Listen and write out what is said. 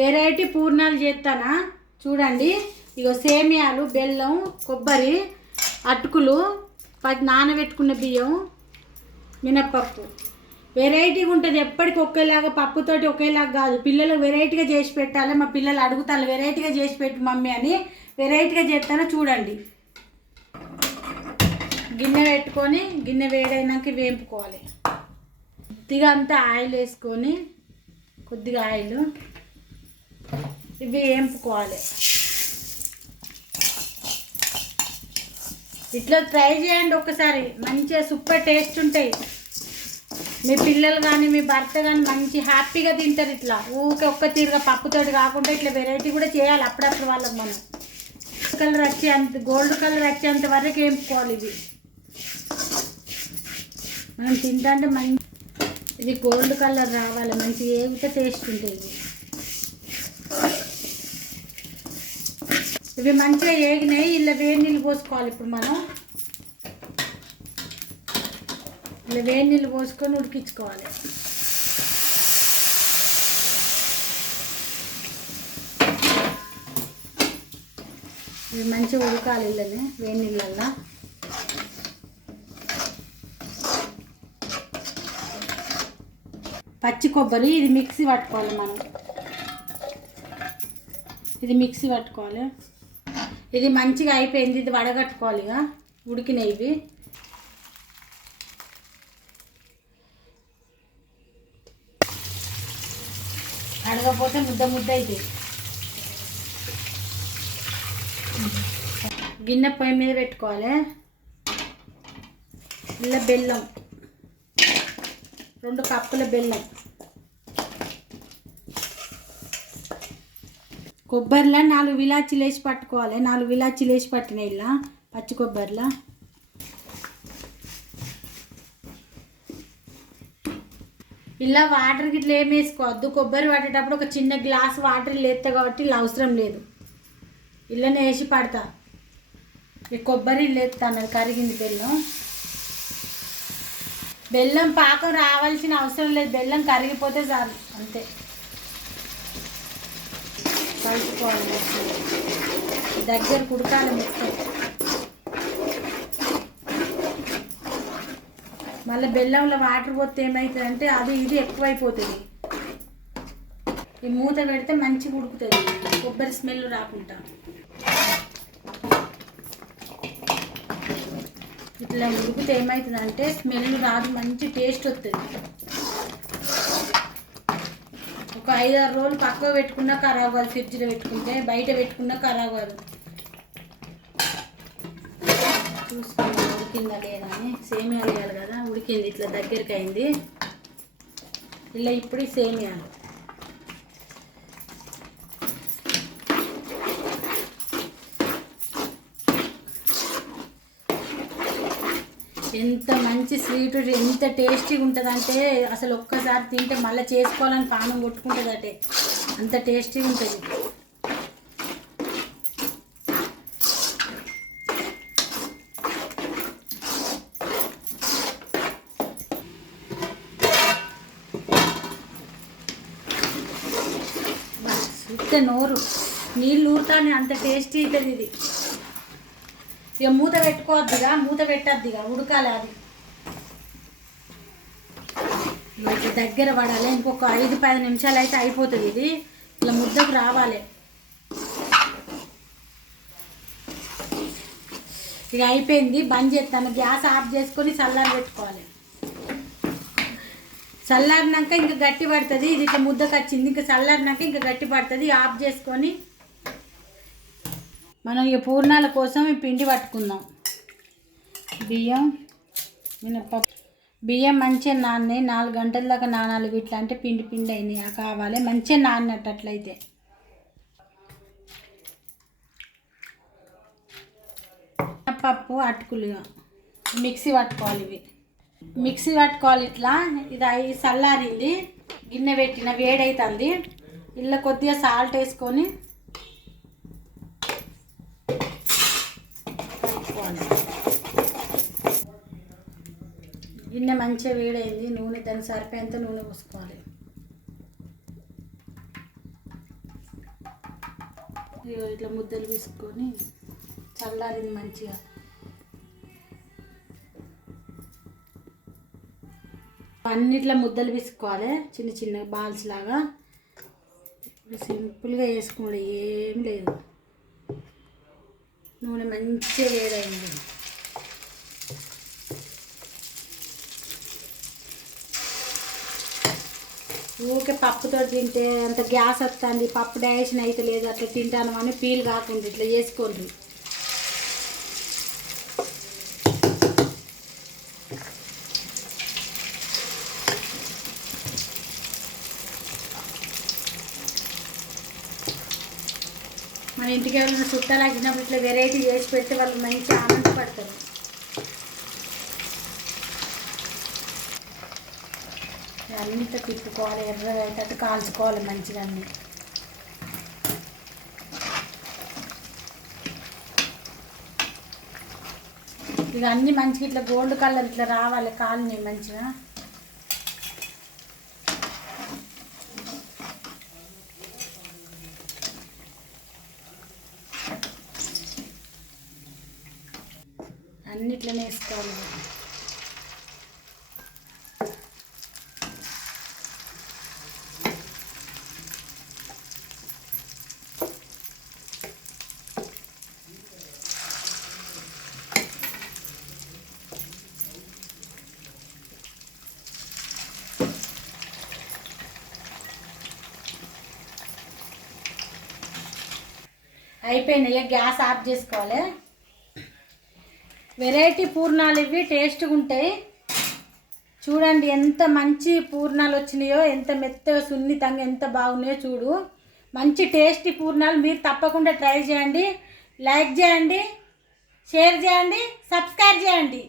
Variety పూర్ణాలు చేస్తానా చూడండి. ఇగో సేమియాలు, బెల్లం, కొబ్బరి, అటుకులు, నానబెట్టుకున్న బియ్యం, మినప్పప్పు. వెరైటీగా ఉంటుంది. ఎప్పటికి ఒకేలాగా పప్పుతోటి ఒకేలాగా కాదు. పిల్లలు వెరైటీగా చేసి పెట్టాలి. మా పిల్లలు అడుగుతారు వెరైటీగా చేసి పెట్టు మమ్మీ అని. వెరైటీగా చేస్తానో చూడండి. గిన్నె పెట్టుకొని గిన్నె వేడైనాక వేపుకోవాలి. కొద్దిగా అంతా ఆయిల్ వేసుకొని కొద్దిగా ఆయిల్ ఇవి వేపుకోవాలి. ఇట్లా ట్రై చేయండి ఒక్కసారి, మంచిగా సూపర్ టేస్ట్ ఉంటాయి. మీ పిల్లలు కానీ మీ భర్త కానీ మంచి హ్యాపీగా తింటారు. ఇట్లా ఊకే ఒక్క తీరుగా పప్పుతోటి కాకుండా ఇట్లా వెరైటీ కూడా చేయాలి అప్పుడప్పుడు వాళ్ళకి. మనం కలర్ వచ్చేంత, గోల్డ్ కలర్ వచ్చేంత వరకు వేపుకోవాలి. ఇవి మనం తింటే మంచి ఇది గోల్డ్ కలర్ రావాలి, మంచిగా ఏగితే టేస్ట్ ఉంటాయి. ఇవి మంచిగా ఏగినాయి. ఇలా వేడి నీళ్ళు పోసుకోవాలి. ఇప్పుడు మనం ఇలా వేడి నీళ్ళు పోసుకొని ఉడికించుకోవాలి. ఇవి మంచిగా ఉడకాలి ఇళ్ళని వేడి నీళ్ళల్లో. పచ్చి కొబ్బరి ఇది మిక్సీ పట్టుకోవాలి. మనం ఇది మిక్సీ పట్టుకోవాలి. ఇది మంచిగా అయిపోయింది. ఇది వడగట్టుకోవాలి. ఇక ఉడికినాయి ఇవి. అడగపోతే ముద్ద ముద్ద అవుతుంది. గిన్నె పొయ్యి మీద పెట్టుకోవాలి. ఇలా బెల్లం 2 కప్పుల బెల్లం, కొబ్బరిలో 4 ఇలాచీలు వేసి పట్టుకోవాలి. 4 ఇలాచీలు వేసి పట్టినాయి ఇలా పచ్చి కొబ్బరిలో. ఇలా వాటర్కి ఇట్లా ఏం వేసుకోవద్దు. కొబ్బరి పట్టేటప్పుడు ఒక చిన్న గ్లాస్ వాటర్ లేస్తా కాబట్టి ఇలా అవసరం లేదు. ఇలానే వేసి పడతా. ఈ కొబ్బరి లేస్తాను, అది కరిగింది బెల్లం. బెల్లం పాకం రావాల్సిన అవసరం లేదు. బెల్లం కరిగిపోతే చాలు, అంతే. కలుపుకోవాలి, దగ్గర కుడకాలి మొత్తం. మళ్ళీ బెల్లంలో వాటర్ పోతే ఏమవుతుందంటే అది ఇది ఎక్కువైపోతుంది. ఈ మూత పెడితే మంచిగా ఉడుకుతుంది, కొబ్బరి స్మెల్ రాకుండా. ఇట్లా ఉడికితే ఏమవుతుందంటే స్మెల్ రాదు, మంచి టేస్ట్ వస్తుంది. ఒక 5-6 రోజులు పక్కకు పెట్టుకున్నా ఖరాబ్ కాదు. ఫ్రిడ్జ్లో పెట్టుకుంటే, బయట పెట్టుకున్నా ఖరాబ్ కాదు. చూసుకుంటా ఉడికిందా లేదా అని. సేమియాలు వేయాలి కదా, ఉడికింది, ఇట్లా దగ్గరికి అయింది. ఇలా ఇప్పుడు సేమియాలు ఎంత మంచి స్వీట్, ఎంత టేస్టీగా ఉంటుందంటే అసలు ఒక్కసారి తింటే మళ్ళీ చేసుకోవాలని పానం కొట్టుకుంటుంది. అంటే అంత టేస్టీగా ఉంటుంది. ఇంత నోరు నీళ్ళు ఊరుతానే అంత టేస్టీ అవుతుంది ఇది. ఇక మూత పెట్టుకోవద్దుగా, మూత పెట్టద్దిగా, ఉడకాలి. అది ఇట్లా దగ్గర పడాలి. ఇంకొక 5-10 నిమిషాలు అయితే అయిపోతుంది. ఇది ఇట్లా ముద్దకు రావాలి. ఇక అయిపోయింది, బంద్ చేస్తాను. గ్యాస్ ఆఫ్ చేసుకొని చల్లారి పెట్టుకోవాలి. చల్లారినాక ఇంకా గట్టి పడుతుంది. ఇది ఇట్లా ముద్దకు వచ్చింది. ఇంకా చల్లారినాక ఇంకా గట్టి పడుతుంది. ఆఫ్ చేసుకొని మనం ఈ పూర్ణాల కోసం ఈ పిండి పట్టుకుందాం. బియ్యం, మినప్పప్పు. బియ్యం మంచిగా నాన్నాయి. 4 గంటల దాకా నానాలి. ఇట్లా అంటే పిండి పిండి అయినాయి కావాలి, మంచిగా నాన్నట్టు. అట్లయితే మినప్పప్పు, అటుకులు మిక్సీ పట్టుకోవాలి. ఇవి మిక్సీ పట్టుకోవాలి. ఇట్లా ఇది చల్లారింది. గిన్నె పెట్టిన వేడైతుంది. ఇలా కొద్దిగా సాల్ట్ వేసుకొని గిన్నె మంచిగా వేడైంది. నూనె దానికి సరిపోయేంత నూనె పోసుకోవాలి. ఇట్లా ముద్దలు తీసుకొని చల్లారింది మంచిగా. అన్నిట్లా ముద్దలు పిసుకోవాలి చిన్న చిన్న బాల్స్ లాగా. ఇప్పుడు సింపుల్గా వేసుకోండి, ఏం లేదు. నూనె మంచిగా వేడైంది. ఊరికే పప్పుతో తింటే అంత గ్యాస్ వస్తుంది, పప్పు డైజెషన్ అయితే లేదు, అట్లా తింటాను అని ఫీల్ కాకుండా ఇట్లా చేసుకోండి. మన ఇంటికి ఎవరైనా చుట్టాలు వచ్చినప్పుడు ఇట్లా వెరైటీ చేసి పెడితే వాళ్ళు మంచి ఆనందపడతారు. అన్నింటితో తిప్పుకోవాలి, ఎర్రగా అయితే కాల్చుకోవాలి మంచిగా అన్నీ. ఇక అన్నీ మంచిగా ఇట్లా గోల్డ్ కలర్ ఇట్లా రావాలి, కాలుని మంచిగా. అన్నిట్లనే వేసుకోవాలి. అయిపోయినాయి, గ్యాస్ ఆఫ్ చేసుకోవాలి. వెరైటీ పూర్ణాలు ఇవి టేస్ట్గా ఉంటాయి. చూడండి ఎంత మంచి పూర్ణాలు వచ్చినాయో, ఎంత మెత్తగా సున్నితంగా ఎంత బాగున్నాయో చూడు. మంచి టేస్టీ పూర్ణాలు మీరు తప్పకుండా ట్రై చేయండి. లైక్ చేయండి, షేర్ చేయండి, సబ్స్క్రైబ్ చేయండి.